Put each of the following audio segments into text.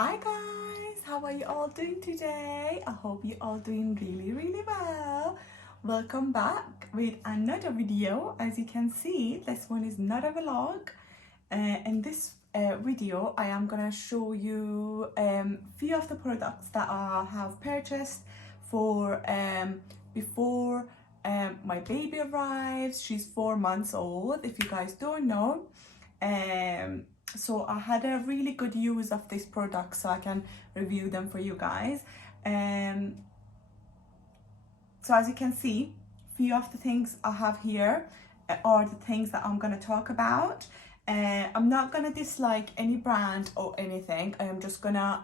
Hi guys, how are you all doing today? I hope you all doing really well. Welcome back with another video. As you can see, this one is not a vlog. In this video, I am gonna show you few of the products that I have purchased for before my baby arrives. She's 4 months old, if you guys don't know. So I had a really good use of this product, so I can review them for you guys. So as you can see, few of the things I have here are the things that I'm going to talk about. I'm not going to dislike any brand or anything. I am just going to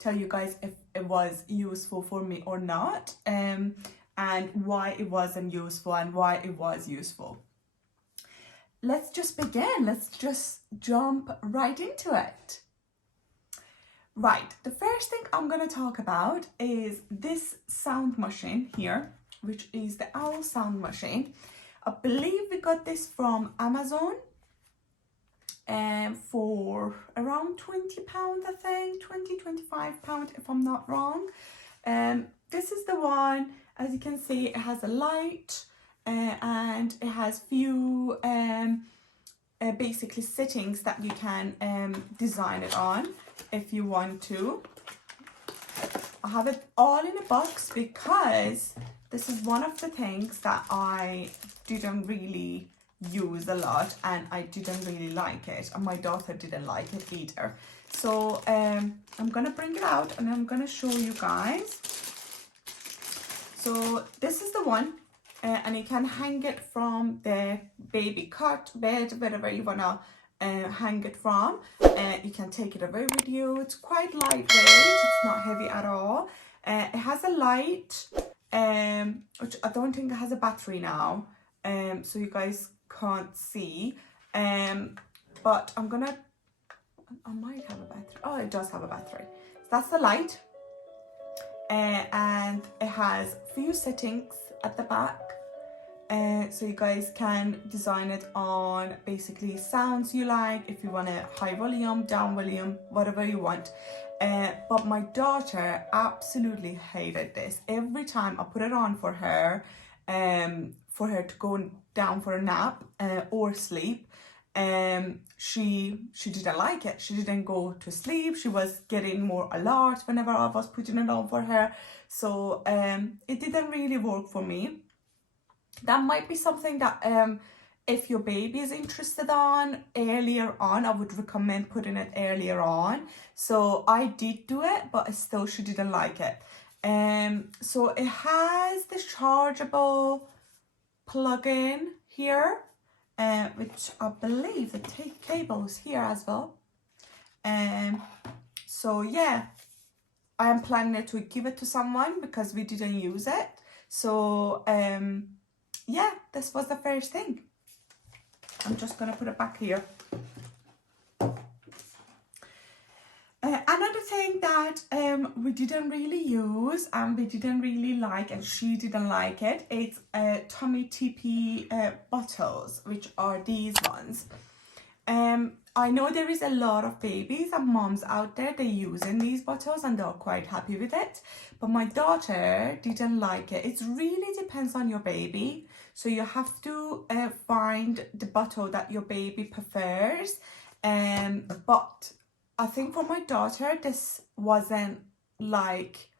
tell you guys if it was useful for me or not, and why it wasn't useful and why it was useful. Let's just begin. Let's just jump right into it. Right, the first thing I'm going to talk about is this sound machine here, which is the Owl sound machine. I believe we got this from Amazon for around £20, I think, £20-25 if I'm not wrong. This is the one. As you can see, it has a light, and it has few basically settings that you can design it on if you want to. I have it all in a box because this is one of the things that I didn't really use a lot, and I didn't really like it, and my daughter didn't like it either. So I'm gonna bring it out and I'm gonna show you guys. So this is the one. And you can hang it from the baby cot, bed, wherever you wanna hang it from. You can take it away with you. It's quite lightweight, it's not heavy at all. It has a light, which I don't think it has a battery now, so you guys can't see. But I might have a battery. Oh, it does have a battery. So that's the light. And it has few settings at the back, so you guys can design it on basically sounds you like, if you want a high volume, down volume, whatever you want. But my daughter absolutely hated this. Every time I put it on for her to go down for a nap or sleep, she didn't like it. She didn't go to sleep. She was getting more alert whenever I was putting it on for her. So it didn't really work for me. That might be something that if your baby is interested on earlier on, I would recommend putting it earlier on. So I did do it, but still she didn't like it. So it has the chargeable plug-in here, which I believe the cable is here as well. So yeah, I am planning to give it to someone because we didn't use it. So yeah, this was the first thing. I'm just gonna put it back here. Another thing that we didn't really use and we didn't really like, and she didn't like it, it's tummy TP bottles, which are these ones. I know there is a lot of babies and moms out there, they're using these bottles and they're quite happy with it, but my daughter didn't like it. It really depends on your baby, so you have to find the bottle that your baby prefers. But I think for my daughter, this wasn't like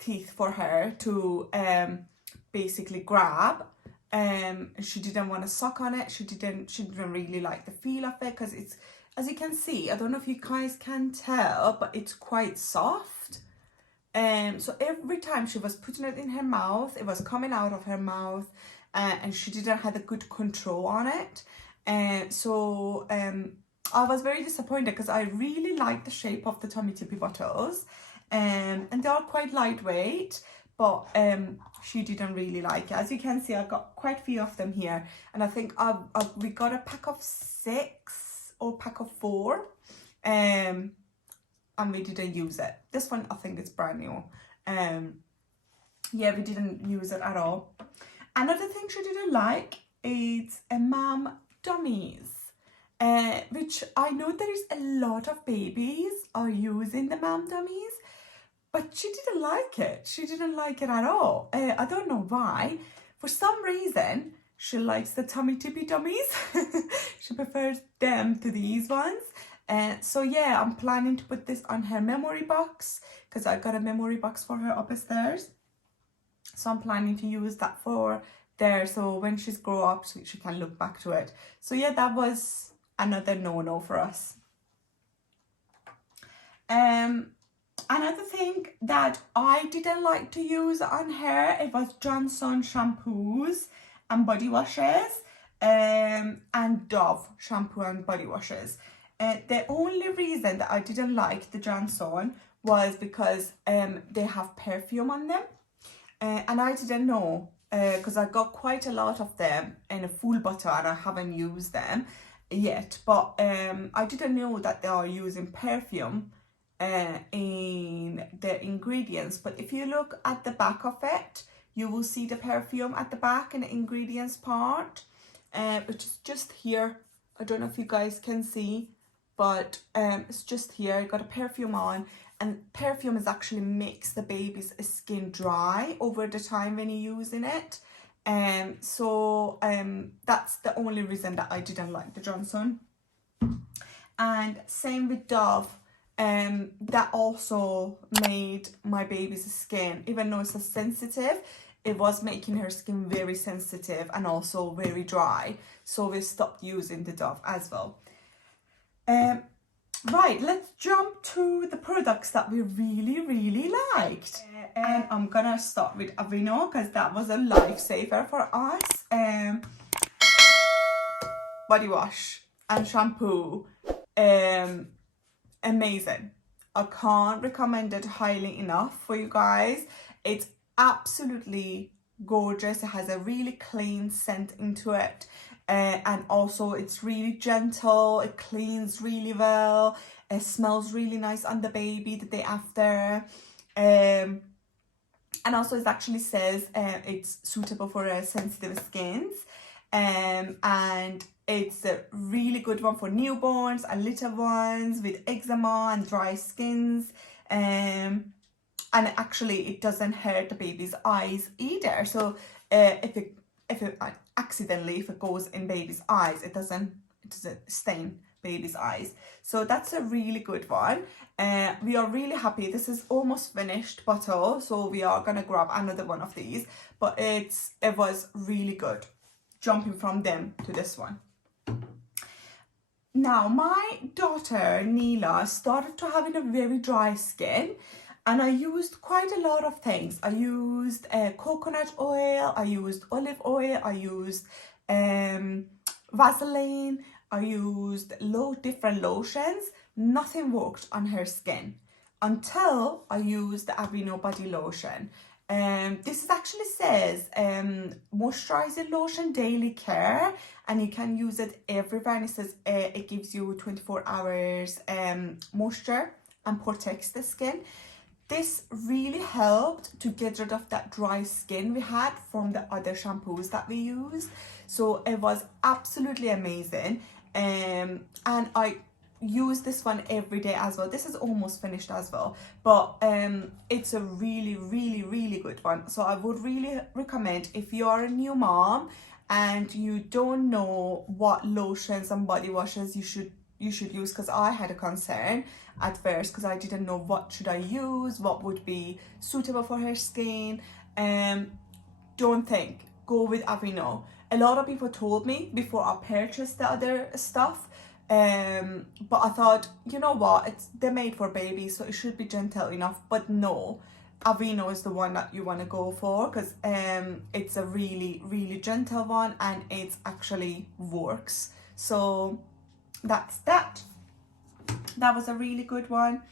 teeth for her to basically grab. She didn't want to suck on it. She didn't really like the feel of it, because it's, as you can see, I don't know if you guys can tell, but it's quite soft. So every time she was putting it in her mouth, it was coming out of her mouth, and she didn't have a good control on it. So I was very disappointed because I really like the shape of the tummy tippy bottles, and they are quite lightweight, but she didn't really like it. As you can see, I got quite a few of them here, and I think we got a pack of 6 or pack of 4, and we didn't use it. This one I think it's brand new. Yeah, we didn't use it at all. Another thing she didn't like is mom dummies. which I know there is a lot of babies are using the mom dummies, but she didn't like it. She didn't like it at all. I don't know why. For some reason, she likes the tummy tippy dummies. She prefers them to these ones. So yeah, I'm planning to put this on her memory box because I got a memory box for her upstairs. So I'm planning to use that for there. So when she's grow up, she can look back to it. So yeah, that was another no-no for us. Another thing that I didn't like to use on her, it was Johnson shampoos and body washes, and Dove shampoo and body washes. The only reason that I didn't like the Johnson was because they have perfume on them, and I didn't know because I got quite a lot of them in a full bottle and I haven't used them yet, but I didn't know that they are using perfume in the ingredients. But if you look at the back of it, you will see the perfume at the back in the ingredients part, which is just here. I don't know if you guys can see, but it's just here. You got a perfume on, and perfume is actually makes the baby's skin dry over the time when you're using it. So that's the only reason that I didn't like the Johnson. And same with Dove. That also made my baby's skin, even though it's a sensitive, it was making her skin very sensitive and also very dry. So we stopped using the Dove as well. Right, let's jump to the products that we really liked. And I'm gonna start with AVEENO because that was a lifesaver for us. Body wash and shampoo. Amazing. I can't recommend it highly enough for you guys. It's absolutely gorgeous. It has a really clean scent into it, and also it's really gentle. It cleans really well. It smells really nice on the baby the day after, and also it actually says it's suitable for sensitive skins, and it's a really good one for newborns and little ones with eczema and dry skins. And actually it doesn't hurt the baby's eyes either. So if it accidentally, if it goes in baby's eyes, it doesn't stain baby's eyes. So that's a really good one. We are really happy. This is almost finished bottle, so we are gonna grab another one of these, but it was really good jumping from them to this one. Now, my daughter, Neela, started to having a very dry skin, and I used quite a lot of things. I used coconut oil, I used olive oil, I used Vaseline, I used different lotions. Nothing worked on her skin until I used the AVEENO body lotion. This actually says moisturizing lotion, daily care, and you can use it everywhere, and it says it gives you 24 hours moisture and protects the skin. This really helped to get rid of that dry skin we had from the other shampoos that we used. So it was absolutely amazing, and I use this one every day as well. This is almost finished as well, but it's a really good one. So I would really recommend, if you are a new mom and you don't know what lotions and body washes you should use, because I had a concern at first because I didn't know what should I use, what would be suitable for her skin. Don't think, go with AVEENO. A lot of people told me before I purchased the other stuff, but I thought, you know what, they're made for babies, so it should be gentle enough. But no, AVEENO is the one that you want to go for, because it's a really gentle one, and it actually works. So that's that. That was a really good one.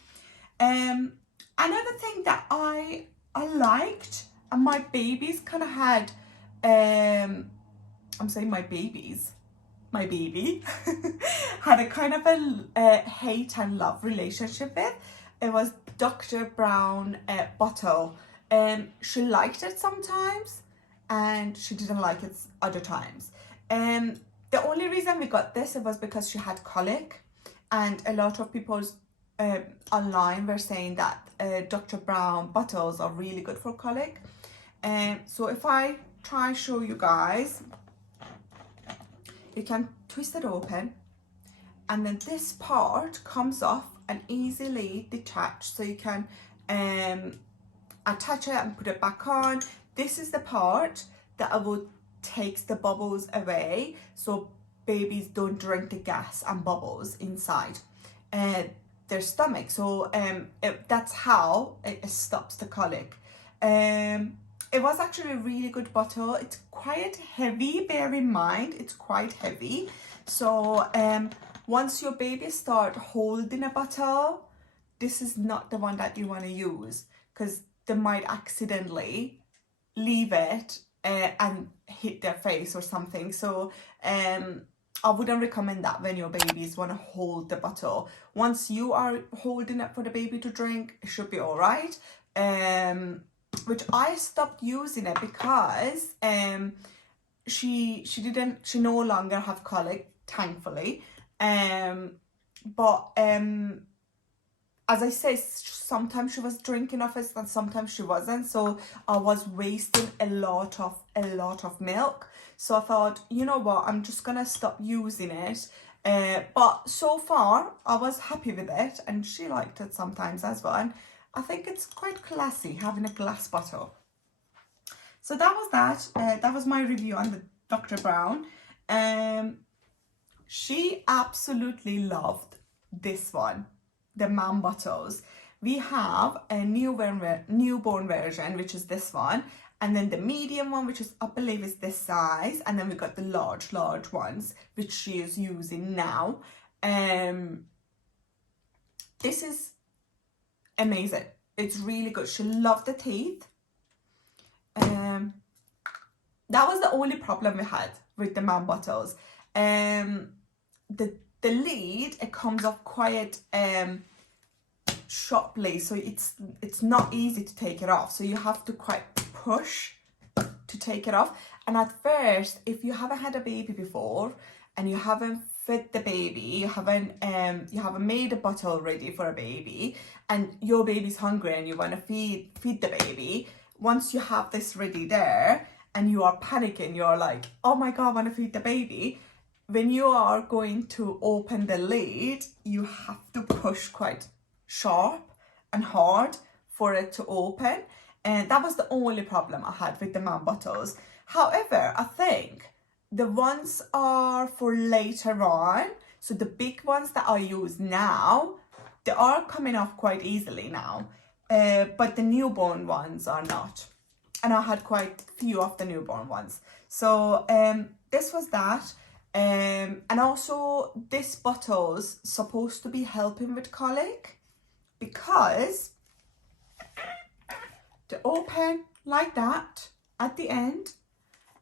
Another thing that I liked, and my babies kind of had, I'm saying my babies, my baby had a kind of a hate and love relationship with. It was Dr. Brown bottle. She liked it sometimes and she didn't like it other times. The The only reason we got this, it was because she had colic, and a lot of people online were saying that Dr. Brown bottles are really good for colic. So if I try show you guys, you can twist it open, and then this part comes off and easily detached, so you can attach it and put it back on. This is the part that I would takes the bubbles away, so babies don't drink the gas and bubbles inside their stomach. So that's how it stops the colic. It was actually a really good bottle. It's quite heavy, bear in mind, it's quite heavy. So once your baby start holding a bottle, this is not the one that you want to use, because they might accidentally leave it and hit their face or something. So I wouldn't recommend that when your babies want to hold the bottle. Once you are holding it for the baby to drink, it should be all right. Which I stopped using it because she no longer have colic, thankfully. But as I say, sometimes she was drinking of it and sometimes she wasn't. So I was wasting a lot of milk. So I thought, you know what, I'm just gonna stop using it. But so far, I was happy with it, and she liked it sometimes as well. And I think it's quite classy having a glass bottle. So that was that. That was my review on the Dr. Brown. She absolutely loved this one, the mom bottles. We have a newborn version, which is this one, and then the medium one, which is, I believe, is this size, and then we got the large ones, which she is using now. This is amazing. It's really good. She loved the teeth. That was the only problem we had with the mom bottles. The lid, it comes off quite sharply, so it's not easy to take it off, so you have to quite push to take it off. And at first, if you haven't had a baby before and you haven't fed the baby, you haven't made a bottle ready for a baby, and your baby's hungry and you want to feed the baby, once you have this ready there and you are panicking, you're like, oh my god, I want to feed the baby, when you are going to open the lid, you have to push quite sharp and hard for it to open. And that was the only problem I had with the mom bottles. However, I think the ones are for later on. So the big ones that I use now, they are coming off quite easily now. But the newborn ones are not. And I had quite a few of the newborn ones. So this was that. And also this bottle's supposed to be helping with colic, because they open like that at the end,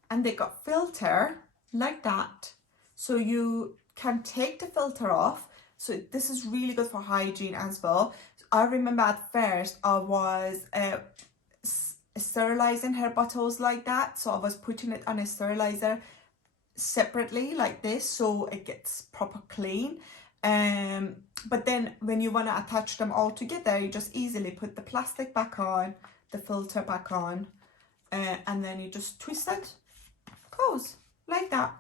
and they got filter like that, so you can take the filter off. So this is really good for hygiene as well. I remember at first I was sterilizing her bottles like that, so I was putting it on a sterilizer separately like this, so it gets proper clean. But then when you want to attach them all together, you just easily put the plastic back on, the filter back on, and then you just twist it, goes like that.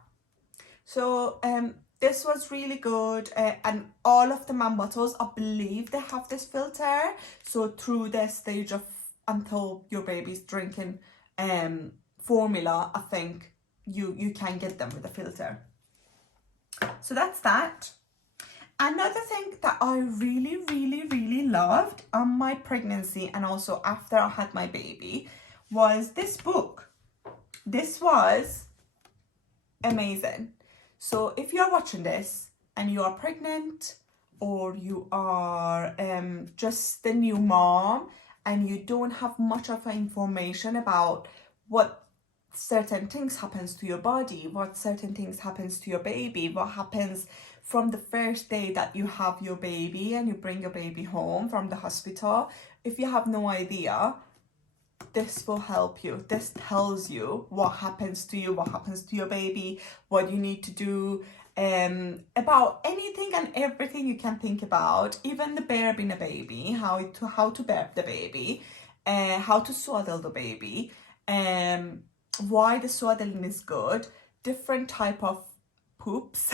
So this was really good, and all of the mom bottles, I believe they have this filter, so through the stage of until your baby's drinking formula, I think you can get them with a filter. So that's that. Another thing that I really loved on my pregnancy and also after I had my baby was this book. This was amazing. So if you're watching this and you are pregnant, or you are just a new mom and you don't have much of information about what certain things happens to your body, what certain things happens to your baby, what happens from the first day that you have your baby and you bring your baby home from the hospital. If you have no idea, this will help you. This tells you what happens to you, what happens to your baby, what you need to do, about anything and everything you can think about, even the bearing a baby, how to bear the baby, how to swaddle the baby, why the swaddling is good, different type of poops.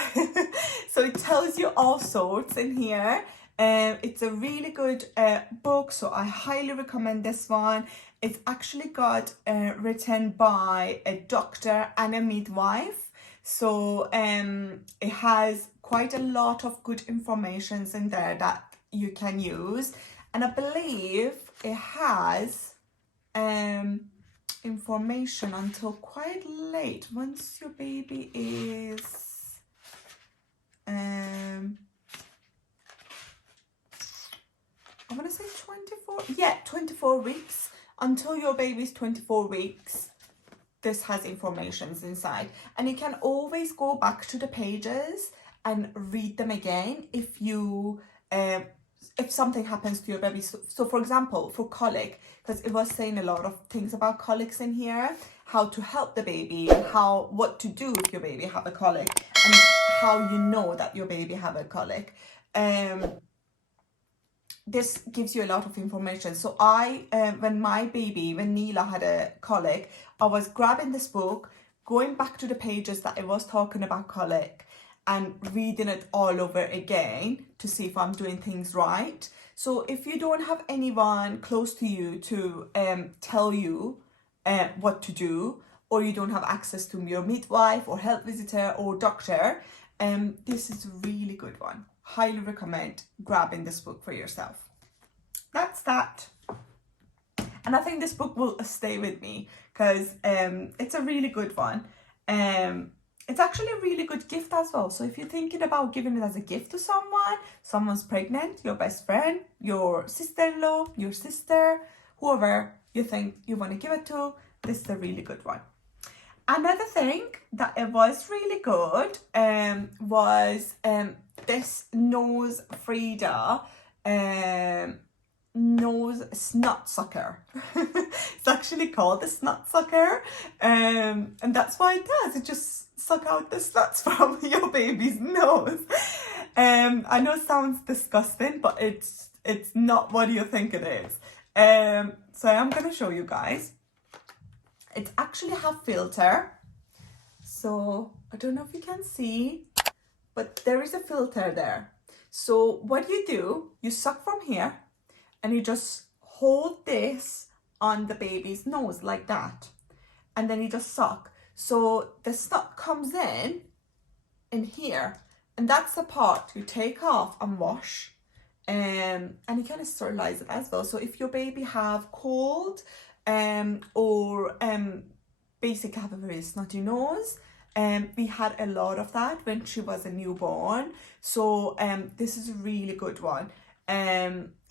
So it tells you all sorts in here. It's a really good book, so I highly recommend this one. It's actually got written by a doctor and a midwife, so it has quite a lot of good information in there that you can use, and I believe it has information until quite late, once your baby is I want to say 24 weeks. Until your baby's 24 weeks, this has informations inside, and you can always go back to the pages and read them again if you if something happens to your baby. So for example, for colic, because it was saying a lot of things about colics in here, how to help the baby, and what to do if your baby have a colic, and how you know that your baby have a colic. This gives you a lot of information. So when Neela had a colic, I was grabbing this book, going back to the pages that it was talking about colic, and reading it all over again to see if I'm doing things right. So if you don't have anyone close to you to tell you what to do, or you don't have access to your midwife or health visitor or doctor, this is a really good one. Highly recommend grabbing this book for yourself. That's that. And I think this book will stay with me because it's a really good one. It's actually a really good gift as well. So if you're thinking about giving it as a gift to someone's pregnant, your best friend, your sister-in-law, your sister, whoever you think you want to give it to, this is a really good one. Another thing that it was really good was this Nose Frida nose snot sucker. It's actually called the snot sucker, and that's why it does. It just suck out the snots from your baby's nose. I know it sounds disgusting, but it's not what you think it is. So I'm gonna show you guys. It actually have filter, so I don't know if you can see, but there is a filter there. So what you do, you suck from here and you just hold this on the baby's nose like that, and then you just suck. So the snot comes in here, and that's the part you take off and wash, and you kind of sterilize it as well. So if your baby have cold or basically have a very snotty nose, we had a lot of that when she was a newborn, so this is a really good one.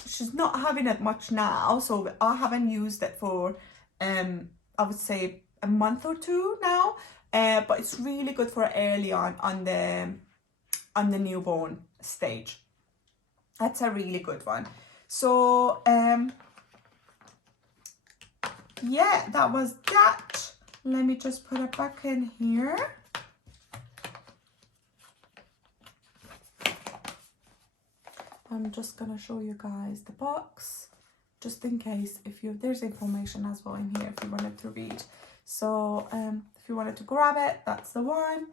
She's not having it much now, so I haven't used it for I would say a month or two now, but it's really good for early on the newborn stage. That's a really good one. So yeah, that was that. Let me just put it back in here. I'm just gonna show you guys the box, just in case there's information as well in here if you wanted to read. So if you wanted to grab it, that's the one.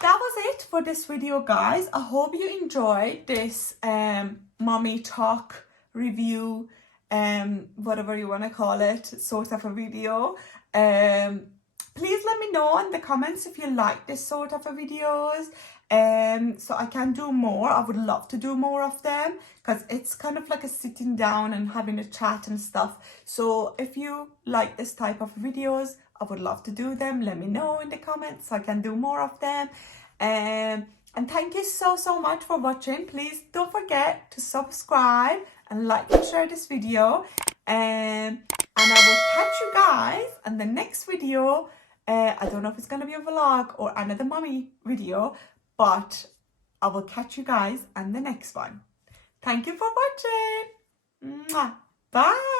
That was it for this video, guys. I hope you enjoyed this mommy talk review, whatever you want to call it, sort of a video. Please let me know in the comments if you like this sort of a videos, so I can do more. I would love to do more of them because it's kind of like a sitting down and having a chat and stuff. So if you like this type of videos, I would love to do them. Let me know in the comments so I can do more of them. And thank you so much for watching. Please don't forget to subscribe and like and share this video. And I will catch you guys in the next video. I don't know if it's going to be a vlog or another mommy video, but I will catch you guys in the next one. Thank you for watching. Mwah. Bye.